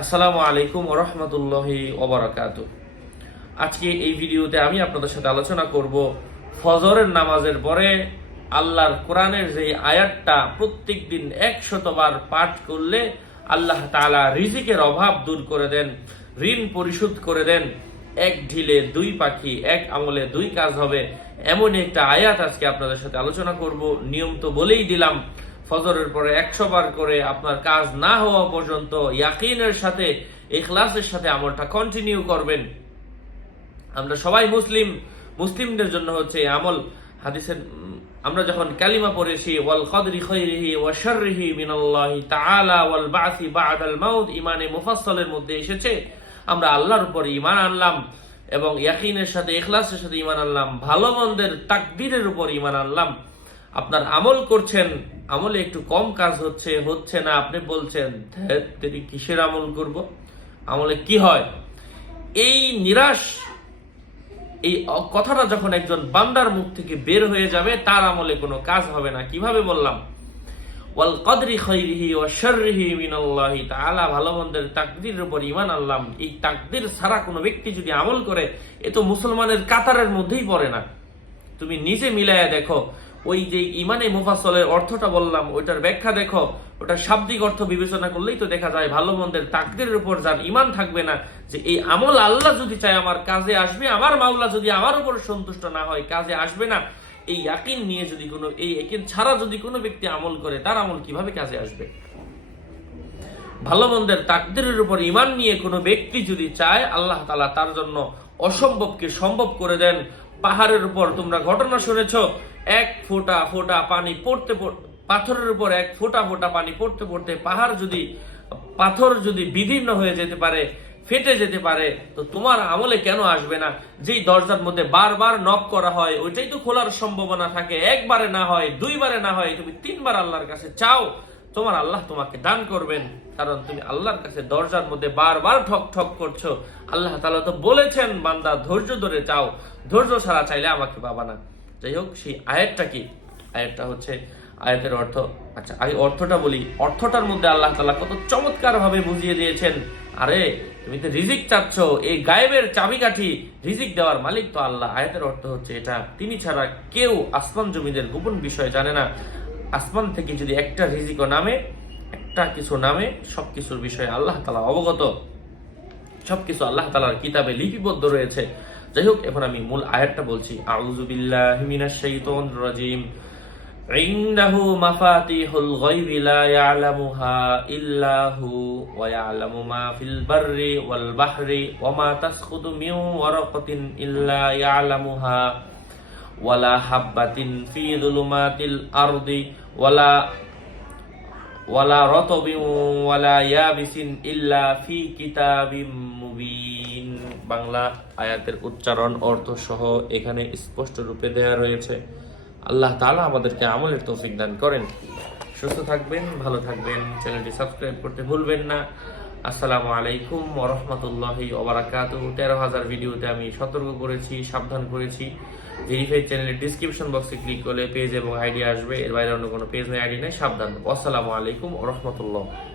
আসসালামু আলাইকুম রহমতুল্লাহি ওবরাকাত আজকে এই ভিডিওতে আমি আপনাদের সাথে আলোচনা করব ফজরের নামাজের পরে আল্লাহর কোরআনের যে আয়াতটা প্রত্যেক দিন একশতবার পাঠ করলে আল্লাহ তাআলা রিজিকের অভাব দূর করে দেন, ঋণ পরিশোধ করে দেন। এক ঢিলে দুই পাখি, এক আমলে দুই কাজ হবে। এমন একটা আয়াত আজকে আপনাদের সাথে আলোচনা করব। নিয়ম তো বলেই দিলাম ফজরের পরে একশো বার করে আপনার কাজ না হওয়া পর্যন্ত ইয়াকিনের সাথে, ইখলাসের সাথে আমলটা কন্টিনিউ করবেন। আমরা সবাই মুসলিম, মুসলিমদের জন্য হচ্ছে আমল। হাদিসের আমরা যখন কালিমা পড়েছি ওয়াল কদরি খৈরিহি ওয়া মিনাল্লাহি তাআলা ওয়াল বাসি বাদাল মাউত ইমানে মুফাসসালের মধ্যে এসেছে। আমরা আল্লাহর উপর ইমান আনলাম এবং ইয়াকিনের সাথে, ইখলাসের সাথে ইমান আনলাম। ভালো মন্দের তাকদিরের উপর ইমান আনলাম। আপনার আমল করছেন, আমলে একটু কম কাজ হচ্ছে হচ্ছে না, আপনি বলছেন, "ধ্যাৎ তেরি কিসের আমল করব? আমলে কি হয়? এই নিরাশ, এই কথাটা যখন একজন বান্দার মুখ থেকে বের হয়ে যাবে, তার আমলে কোনো কাজ হবে না। কীভাবে বললাম? ওয়াল কদরি খৈরিহি ওয়া শাররিহি মিনাল্লাহি তাআলা ভালো মন্দের তাকদীরের উপর ঈমান আনলাম। এই তাকদীর ছাড়া কোনো ব্যক্তি যদি আমল করে, এ তো মুসলমানের কাতারের মধ্যেই পড়ে না। তুমি নিজে মিলাইয়া দেখো ওই যে ইমানে মুফাসলের অর্থটা বললাম, ওইটার ব্যাখ্যা দেখো। ওটার শাব্দিক অর্থ বিবেচনা করলেই তো দেখা যায় ভালো মন্দের তাকদের উপর যার ইমান থাকবে না, যে এই আমল আল্লাহ যদি চায় আমার কাজে আসবে, আমার মাওলা যদি আমার উপর সন্তুষ্ট না হয়, কাজে আসবে না। এই ইয়াকিন নিয়ে যদি কোনো, এই একিন ছাড়া যদি কোনো ব্যক্তি আমল করে, তার আমল কীভাবে কাজে আসবে? ভালো মন্দের তাকদিরের উপর ইমান নিয়ে কোনো ব্যক্তি যদি চায়, আল্লাহ তালা তার জন্য অসম্ভবকে সম্ভব করে দেন। পাহাড়ের উপর তোমরা ঘটনা শুনেছ, এক ফোঁটা ফোঁটা পানি পড়তে পাথরের উপর এক ফোঁটা ফোঁটা পানি পড়তে পড়তে পাহাড় যদি, পাথর যদি বিদীর্ণ হয়ে যেতে পারে, ফেটে যেতে পারে, তো তোমার আমলে কেন আসবে না? যেই দরজার মধ্যে বারবার নক করা হয়, ওইটাই তো খোলার সম্ভাবনা থাকে। একবারে না হয়, দুইবারে না হয়, তুমি তিনবার আল্লাহর কাছে চাও তোমার আল্লাহ তোমাকে দান করবেন। কারণ তুমি আল্লাহর কাছে দরজার মধ্যে বারবার ঠক ঠক করছ। আল্লাহ তাআলা তো বলেছেন, বান্দা ধৈর্য ধরে চাও ধৈর্য ছাড়া চাইলে আমাকে পাবা না। যাই হোক, সেই আয়াতটা কি? আয়াতটা হচ্ছে, আয়াতের অর্থ আচ্ছা আমি অর্থটা বলি। অর্থটার মধ্যে আল্লাহ তালা কত চমৎকার ভাবে বুঝিয়ে দিয়েছেন। আরে, তুমি তো রিজিক চাচ্ছ। এই গায়েবের চাবিকাঠি রিজিক দেওয়ার মালিক তো আল্লাহ। আয়াতের অর্থ হচ্ছে এটা। তিনি ছাড়া কেউ আসমান জমিদের গোপন বিষয় জানে না। আসমান থেকে যদি একটা রিজিকও নামে, একটা কিছু নামে সব কিছুর বিষয়ে আল্লাহ তালা অবগত। সব কিছু আল্লাহ তালার কিতাবে লিপিবদ্ধ রয়েছে। যাই হোক, এখন আমি মূল আয়াতটা বলছি। আউজুবিল্লাহিমিনাশাইতানিম ইন্নাহু মাফাতিহুল গায়বি লা ইয়ালামুহা ইল্লা হু ওয়া ইয়ালামু মা ফিল বাররি ওয়াল বাহরি ওয়া মা তাসকুতু মিন ওয়ারাকাতিন ইল্লা ইয়ালামুহা। ওয়ালা হাব্বাতিন ফি ওয়ালা ওয়ালা রতবি ওয়ালা ইল্লা ফি কিতাবিম মুবিন। বাংলা আয়াতের উচ্চারণ অর্থ সহ এখানে স্পষ্ট রূপে দেয়া রয়েছে। আল্লাহ তাআলা আমাদেরকে আমলের তৌফিক দান করেন। সুস্থ থাকবেন, ভালো থাকবেন। চ্যানেলটি সাবস্ক্রাইব করতে ভুলবেন না। আসসালামু আলাইকুম ওরহমতুল্লাহি ওবরাকাত তেরো হাজার ভিডিওতে আমি সতর্ক করেছি, সাবধান করেছি। ভেরিফাইড চ্যানেলের ডিসক্রিপশন বক্সে ক্লিক করলে পেজ এবং আইডি আসবে। এর বাইরে অন্য কোনো পেজ নেই আইডি নেই, সাবধান আসসালামু আলাইকুম ওরহমতুল্লাহ রাহমাতুল্লাহ।